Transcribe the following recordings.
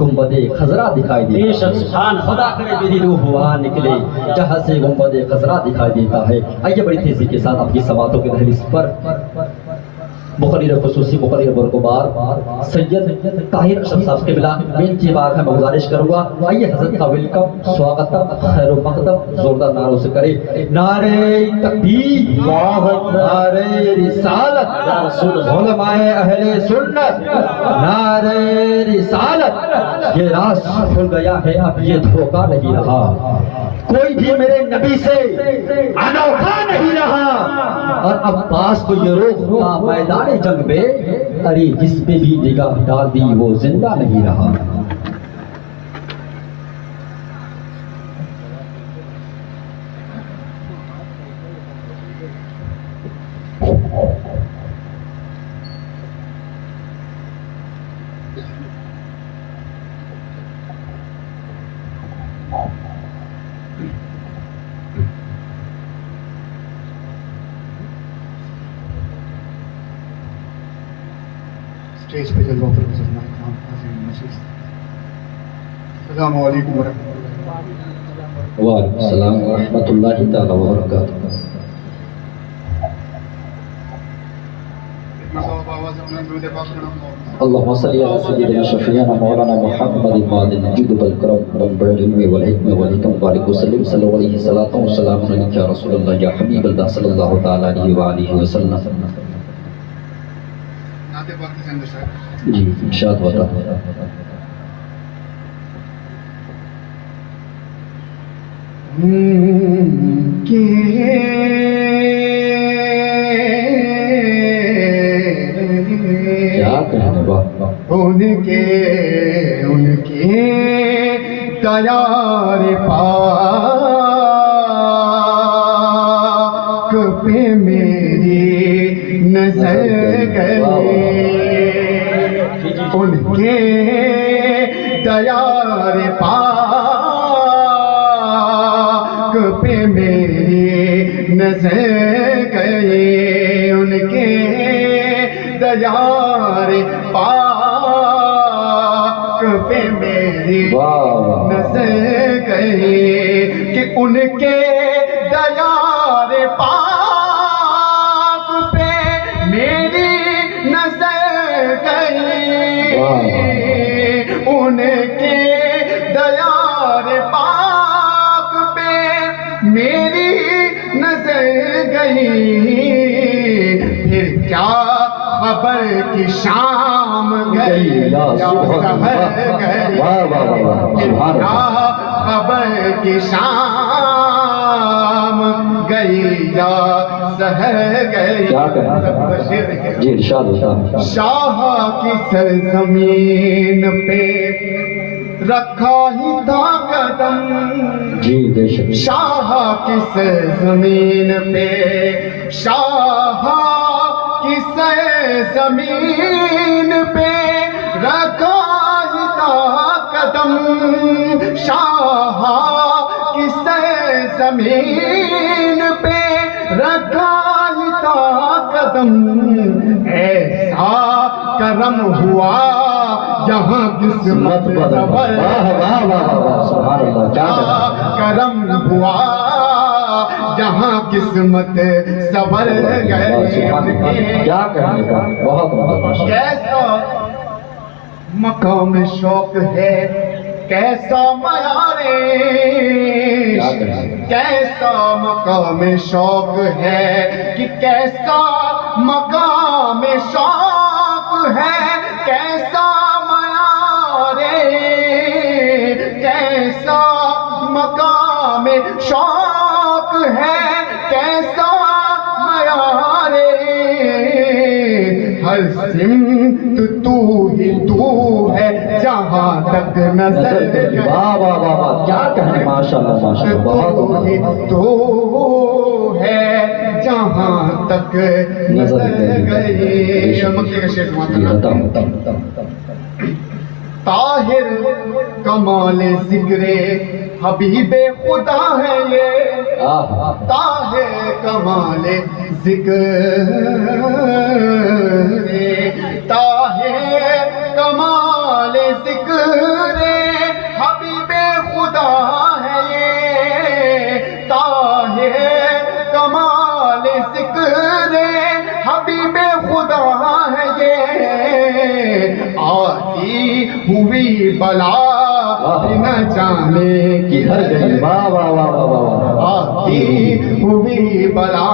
گنبد خضرا دکھائی دیتا ہے خدا کرے میری روح وہاں نکلے جہاں سے گنبد خضرا دکھائی دیتا ہے۔ آئیے بڑی تیزی کے ساتھ آپ کی سماعتوں کے دہلیز پر مقرر خصوصی مقرر برگزار سید طاہر اشرف صاحب قبلہ مین کی بار ہے میں گزارش کروں گا آئیے حضرت کا ویلکم سواگتم خیر و مقدم زوردار نعروں سے کرے۔ نعرہ تکبیر، نعرہ رسالت، علماء اہل سنت، نعرہ رسالت۔ یہ راز کھل گیا ہے اب یہ دھوکہ نہیں رہا، کوئی بھی میرے نبی سے انوکھا نہیں رہا، اور عباس کو یہ روک تھا میدان جنگ میں، ارے جس پہ بھی نگاہ ڈال دی وہ زندہ نہیں رہا۔ اسٹیج پہ جلوہ پر گزرنا ہے السلام علیکم ورحمۃ اللہ۔ وعلیکم السلام ورحمۃ اللہ تعالی وبرکاتہ۔ اللہم صلی علی سیدنا شفیعنا مولانا محمد مادن الجود والکرم منبع العلم والحکمہ والحکم بارک وسلم صلی اللہ علیہ صلاۃ و سلام علیک یا رسول اللہ یا حبیب اللہ صلی اللہ تعالی علیہ وآلہ وسلم۔ جی ارشاد ہوتا ان کے تیار پاک پہ میری نظر گئی، ان کے تیار پاک پہ میری نظر گئی، ان کے تیار پاک پہ میری نظر گئی، کہ ان کے دیار پاک پہ میری نظر گئی، ان کے دیار پاک پہ میری نظر گئی، پھر کیا خبر کی شام گئی یا سحر گئی، کیا خبر کی شام گئی یا سحر گئی۔ جی ارشاد ہوتا شاہ کی سرزمین پہ رکھا ہی تھا قدم، جی بے شک شاہ کی سرزمین پہ، شاہ کی سرزمین پہ رکھا ہی تھا قدم، شاہ کی سرزمین پہ رکھا ہی تھا قدم، ایسا کرم ہوا یہاں قسمت سنور، کرم ہوا جہاں قسمت سنور گئے، کیا کہنے کا بہت کیسا مقام شوق ہے، کیسا معیار، کیسا مقام شوق ہے، کہ کیسا مقام شوق ہے، کیسا معیار، کیسا مقام شوق ہے، کیسا معیار، ہر سمت تو ہی تو ہے جہاں تک نظر گئی، واہ واہ واہ واہ کیا کہنے ماشاءاللہ ماشاءاللہ تو ہی تو ہے جہاں تک نظر گئی۔ مکے کا شیخ طاہر کمال ذکر حبیب خدا ہے یہ، طاہر کمال ذکر، طاہر کمال ذکر ہوئی بلا نہ جانے کدھر گئی، واہ واہ واہ واہ واہ، آتی ہوئی بلا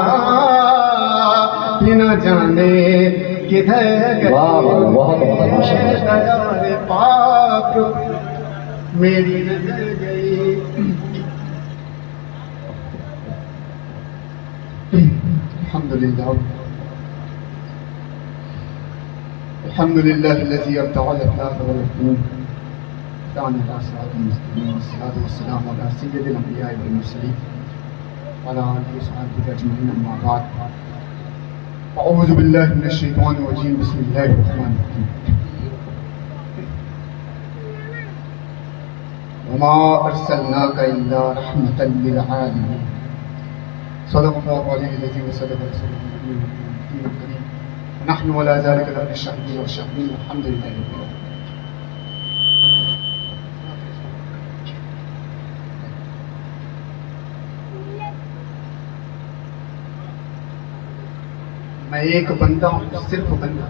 نہ جانے کدھر گئی، واہ واہ، بہت بہت ماشاءاللہ۔ دربار پاک میری نظر گئی۔ الحمدللہ الحمدللہ الذی ابدع الاخلاق والحکم كان على صراط مستقيم والصلاة والسلام على سيد الأنبياء والمرسلين وعلى آله وصحبه أجمعين أما بعد أعوذ بالله من الشيطان الرجيم بسم الله الرحمن الرحيم وما أرسلناك إلا رحمة للعالمين صدق الله عليه الذي وصدق رسوله النبي الكريم ونحن ولا ذلك لمن الشاهدين والشاهدين والحمد لله رب العالمين۔ میں ایک بندہ ہوں، صرف بندہ،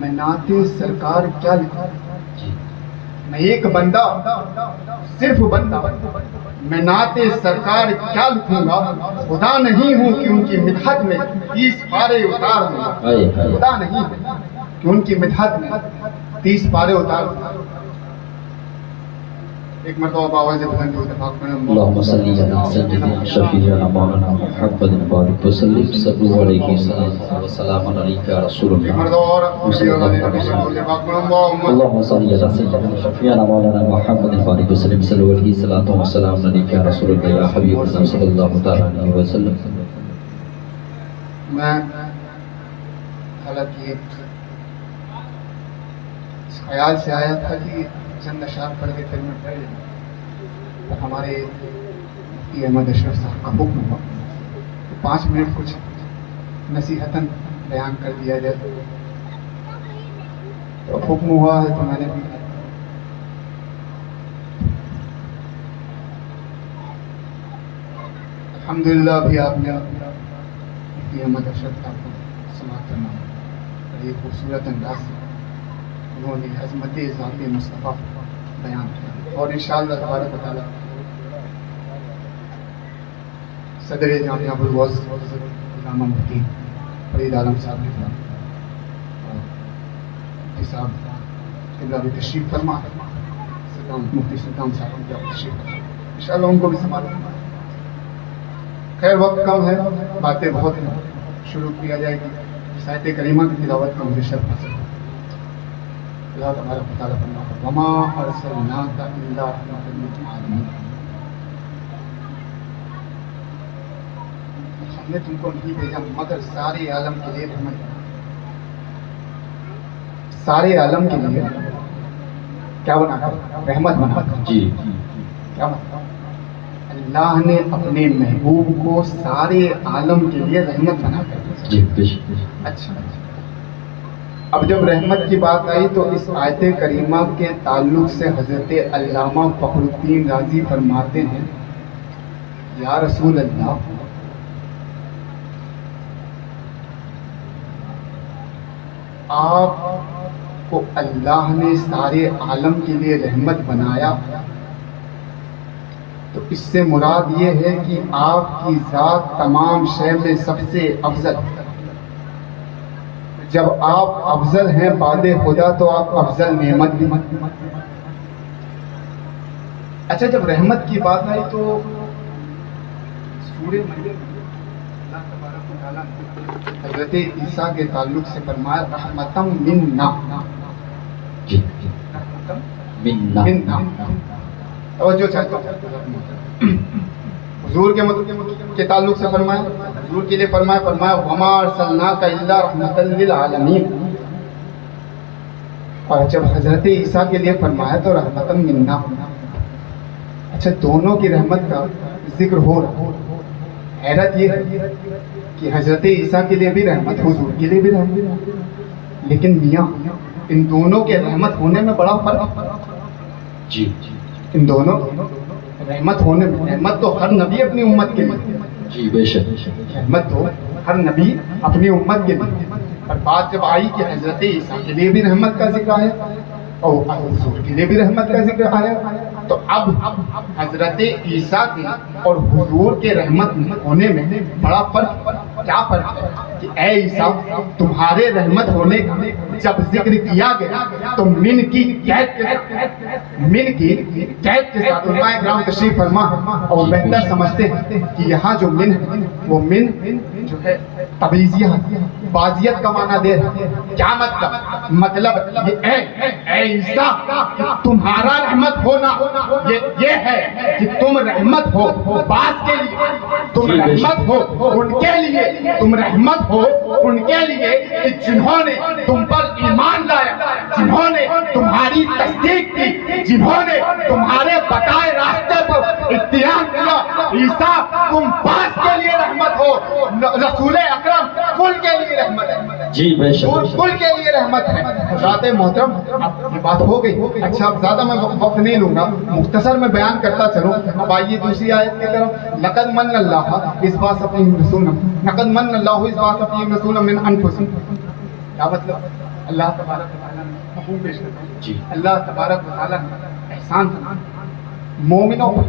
میں نعت سرکار کیا لکھوں؟ میں ایک بندہ، صرف بندہ، میں نعت سرکار کیا لکھوں گا؟ خدا نہیں ہوں کہ ان کی مدحت میں 30 پارے اتار دوں گا، خدا نہیں کہ ان کی مدحت میں 30 پارے اتار دوں گا۔ ایک مرتبہ آواز بلند ہو اتفاق میں اللهم صل على سيدنا شفيعنا مولانا محمد وبارك وسلم صلوا عليه وسلام عليك يا رسول الله۔ اللهم صل على سيدنا شفيعنا مولانا محمد وبارك وسلم صلوا عليه وسلام عليك يا رسول الله يا حبيب الله صلى الله تعالى عليه وسلم۔ میں حالانکہ اس خیال سے آیا تھا کہ چند اشعار پڑھ کے پھر میں پڑھ لوں، ہمارے مفتی احمد اشرف صاحب کا حکم ہوا کہ 5 منٹ کچھ نصیحتاً بیان کر دیا جائے، تو حکم ہوا ہے تو میں نے بھی الحمدللہ بھی آپ نے مفتی احمد اشرف صاحب کو سماعت کرنا بڑی خوبصورت انداز سے انہوں نے عظمت ذات مصطفیٰ بیان کیا، اور انشاءاللہ تبارک و تعالیٰ صدر جامعہ ابوالفضل علامہ مفتی فرید عالم صاحب کے خلاف مفتی صاحب قبلہ بھی تشریف فرما، مفتی سلطان صاحب کی تشریف فرما، انشاءاللہ ان کو بھی سماعت کرنا۔ خیر وقت کم ہے، باتیں بہت ہیں، شروع کیا جائے گی اس آیت کریمہ کی تلاوت کا مجھے شرف حاصل ہے۔ اللہ تبارک و تعالیٰ فرماتا ہے وما ارسلناک الا رحمۃ للعالمین، ہم نے تم کو نہیں بھیجا مگر سارے عالم کے لیے رحمت، سارے عالم کے لیے کیا بنا کر رحمت بنا کر، جی کیا مطلب؟ اللہ نے اپنے محبوب کو سارے عالم کے لیے رحمت بنا کر، جی بے شک۔ اچھا اب جب رحمت کی بات آئی تو اس آیت کریمہ کے تعلق سے حضرت علامہ فخر الدین رازی فرماتے ہیں یا رسول اللہ، آپ کو اللہ نے سارے عالم کے لیے رحمت بنایا تو اس سے مراد یہ ہے کہ آپ کی ذات تمام شے میں سب سے افضل، جب آپ افضل ہیں بعد خدا تو آپ افضل نعمت بھی۔ اچھا جب رحمت کی بات آئی تو سورہ مریم اللہ تبارک و تعالیٰ نے حضرت عیسیٰ کے تعلق سے فرمایا رحمتم منا، منا توجہ چاہتا ہوں، حضور کے تعلق سے فرمایا، حضور کے لیے فرمایا وما ارسلناک الا رحمۃ للعالمین، اور جب حضرت عیسیٰ کے لیے فرمایا تو رحمۃ منا۔ اچھا دونوں کی رحمت کا ذکر ہو رہا، حیرت یہ ہے کہ حضرت عیسیٰ کے لیے بھی رحمت، حضور کے لیے بھی رحمت، لیکن میاں ان دونوں کے رحمت ہونے میں بڑا فرق، جی ان دونوں رحمت ہونے میں، رحمت تو ہر نبی اپنی امت کے لیے، جی بے شک، رحمت تو ہر نبی اپنی امت کے لیے، اور بات جب آئی کہ حضرت عیسیٰ کے لیے بھی رحمت کا ذکر ہے اور حضور کے لیے بھی رحمت کا ذکر ہے، تو اب حضرت عیسیٰ کے اور حضور کے رحمت ہونے میں بڑا فرق، کیا فرق ہے کہ اے عیسیٰ تمہارے رحمت ہونے کا جب ذکر کیا گیا تو من کی قید کے ساتھ علماء کرام تشریف فرما اور بہتر سمجھتے ہیں کہ یہاں جو من ہے وہ من جو ہے تبعیضیہ بازیت کا معنی دے رہا ہے۔ کیا مطلب یہ اے عیسیٰ تمہارا رحمت ہونا یہ ہے کہ تم رحمت ہو بعض کے لیے، تم رحمت ہو ان کے لیے، تم رحمت ہو ان کے لیے کہ جنہوں نے تم پر ایمان لایا، جنہوں نے تمہاری تصدیق کی، جنہوں نے تمہارے بتائے راستے پر اتباع کیا۔ عیسیٰ تم بعض کے لیے رحمت ہو، رسول اکرم کل کے لیے رحمت ہے، جی بے شک کل کے لیے رحمت ہے۔ حضرات محترم اب یہ بات ہو گئی، اچھا اب زیادہ میں وقت نہیں لوں گا، مختصر میں بیان کرتا چلوں۔ اب آئیے دوسری آیت کی طرف، لقد من اللہ اس بات اپنی رسول، لقد من اللہ اس بات اپنی رسول من انفسکم، کیا مطلب؟ اللہ تبارک و تعالیٰ نے حکم پیش کرتا ہے، جی اللہ تبارک و تعالیٰ نے احسان مومنوں پر،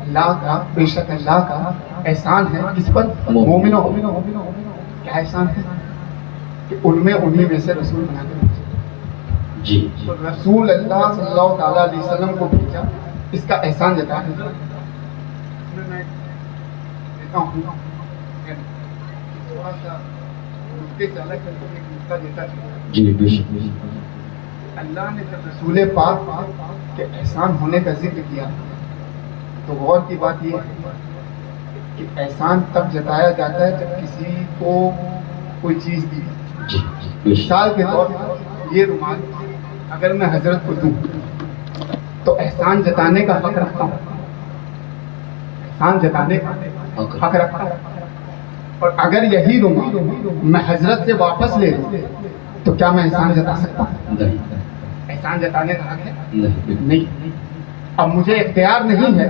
اللہ کا بے شک اللہ کا احسان ہے کس پر؟ مومنوں۔ کیا احسان ہے؟ کہ ان میں انہی میں سے رسول بنا کے بھیجا، جی تو رسول اللہ صلی اللہ تعالیٰ علیہ وسلم کو بھیجا، اس کا احسان جتا ہے۔ میں دیتا ہوں تھوڑا سا نقطے سے الگ کر کے ایک نقطہ دیتا ہے۔ جی بے شک اللہ نے جب رسول پاک کے احسان ہونے کا ذکر کیا تو غور کی بات یہ ہے کہ احسان تب جتایا جاتا ہے جب کسی کو کوئی چیز دی۔ جی بے شک مثال کے طور پر یہ رومال اگر میں حضرت کو دوں تو احسان جتانے کا حق رکھتا ہوں، احسان جتانے کا حق رکھتا ہوں۔ اور اگر یہی رومال میں حضرت سے واپس لے لوں تو کیا میں احسان جتا سکتا ہوں؟ نہیں احسان جتانے کا حق ہے؟ نہیں نہیں۔ اب مجھے اختیار نہیں ہے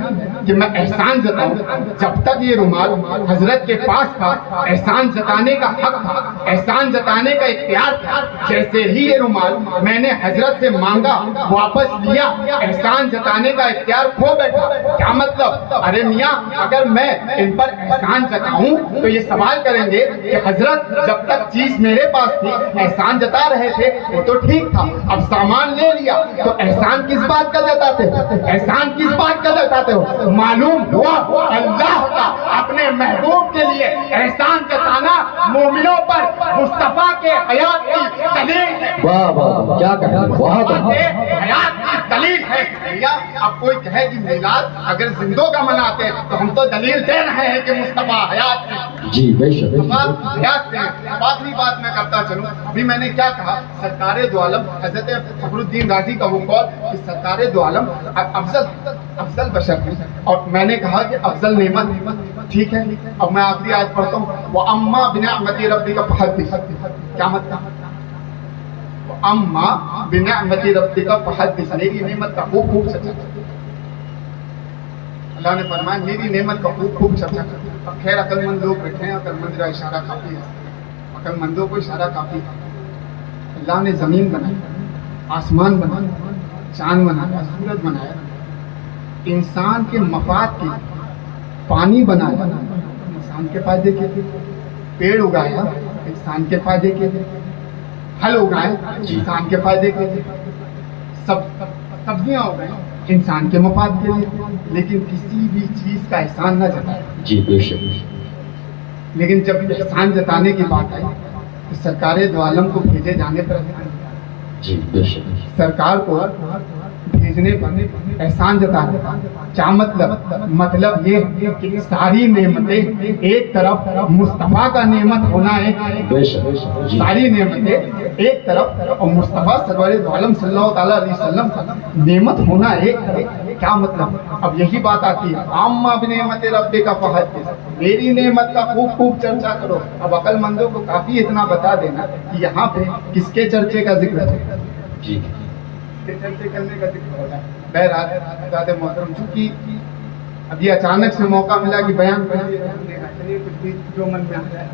کہ میں احسان جتاؤں، جب تک یہ رومال حضرت کے پاس تھا احسان جتانے کا حق تھا، احسان جتانے کا اختیار تھا۔ جیسے ہی یہ رومال میں نے حضرت سے مانگا واپس لیا، احسان جتانے کا اختیار کھو بیٹھا۔ کیا مطلب؟ ارے میاں اگر میں ان پر احسان جتاؤں تو یہ سوال کریں گے کہ حضرت جب تک چیز میرے پاس تھی احسان جتا رہے تھے وہ تو ٹھیک تھا، اب سامان لے لیا تو احسان کس بات کا جتاتے ہو؟ احسان کس بات کا جتاتے ہو؟ معلوم ہوا اللہ کا اپنے محبوب کے لیے احسان جتانا مومنوں پر مصطفیٰ کے حیات کی دلیل ہے۔ واہ واہ کیا کہیں، مصطفیٰ کے حیات کی دلیل ہے۔ یا اب کوئی کہے کہ میلاد اگر زندوں کا مناتے تو ہم تو دلیل دے رہے ہیں کہ مصطفیٰ حیات سے، جی بے شک حیات سے۔ اب آخری بات میں کرتا چلوں، ابھی میں نے کیا کہا؟ سرکار دو عالم حضرت فخر الدین رازی کا وہ قول کہ سرکار دو عالم افضل بشر ہیں، اور میں نے کہا کہ افضل نعمت، ٹھیک ہے۔ اب میں آخری آیت پڑھتا ہوں، وَأَمَّا بِنِعْمَتِ رَبِّكَ فَحَدِّثْ۔ کیا مطلب؟ وَأَمَّا بِنِعْمَتِ رَبِّكَ فَحَدِّثْ، میری نعمت کا خوب چرچا کر۔ اللہ نے فرمایا میری نعمت کا خوب چرچا کر۔ اب خیر عقل مند لوگ بیٹھے ہیں، عقل مند کا اشارہ کافی ہے، عقل مندوں کو اشارہ کافی ہے۔ اللہ نے زمین بنائی، آسمان بنایا، چاند بنایا، سورج بنایا، انسان کے مفاد کے پانی بنایا، انسان کے فائدے کے لیے، پیڑ اگایا انسان کے فائدے کے لیے، پھل اگائے انسان کے فائدے کے لیے، سبزیاں اگائیں انسان کے مفاد کے لیے، لیکن کسی بھی چیز کا احسان نہ جتائے۔ جی بے شک لیکن جب احسان جتانے کی بات آئی تو سرکار دو عالم کو بھیجے جانے پر جی بے شک سرکار کو بھیجنے پر احسان جتانا کیا مطلب یہ کہ ساری نعمتیں ایک طرف مصطفیٰ کا نعمت ہونا ہے، بے شک جی ساری نعمتیں ایک طرف اور مصطفیٰ سرور دو عالم صلی اللہ تعالیٰ علیہ وسلم کا نعمت ہونا ایک طرف۔ کیا مطلب؟ اب یہی بات آتی ہے عامہ بنعمت ربک فحدث، میری نعمت کا خوب چرچا کرو۔ اب عقل مندوں کو کافی اتنا بتا دینا کہ یہاں پہ کس کے چرچے کا ذکر ہے، جی چرچے کرنے کا ذکر ہو رہا ہے۔ بہرحال حضرات محترم، چونکہ اب یہ اچانک سے موقع ملا کہ بیان کریے، کچھ بھی جو من میں آ جائے۔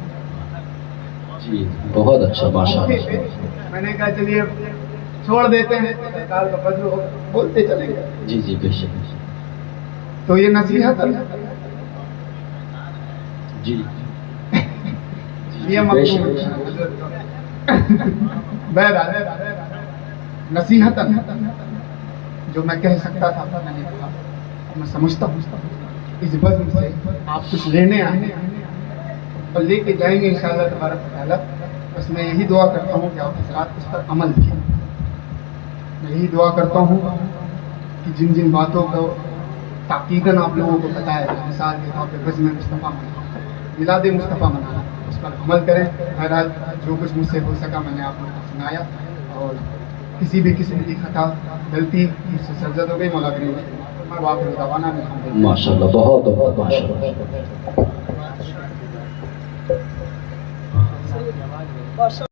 جی بہت اچھا ماشاء اللہ. میں نے کہا چلیے چھوڑ دیتے ہیں سرکار کا فضل ہو بولتے چلیں گے. جی جی بے شک. تو یہ نصیحت ہے جی یہ بے شک. بہرحال نصیحت جو میں کہہ سکتا تھا میں نے کہا. میں سمجھتا ہوں اس بزم سے آپ کچھ لینے آئے اور لے کے جائیں گے انشاءاللہ تبارک و تعالیٰ. بس میں یہی دعا کرتا ہوں کہ آپ حضرات اس پر عمل بھی. میں یہی دعا کرتا ہوں کہ جن جن باتوں کو تحقیقاً آپ لوگوں کو بتایا جائے مثال کے طور پہ بزم مصطفیٰ منانا میلاد مصطفیٰ منانا اس پر عمل کریں. بہرحال جو کچھ مجھ سے ہو سکا میں نے آپ لوگوں کو سنایا اور کسی بھی قسم کی خطا غلطی مجھ سے سرزد ہو گئی مولا کریم میں واقع دعوانا میں ماشاء اللہ بہت بہت ماشاء اللہ.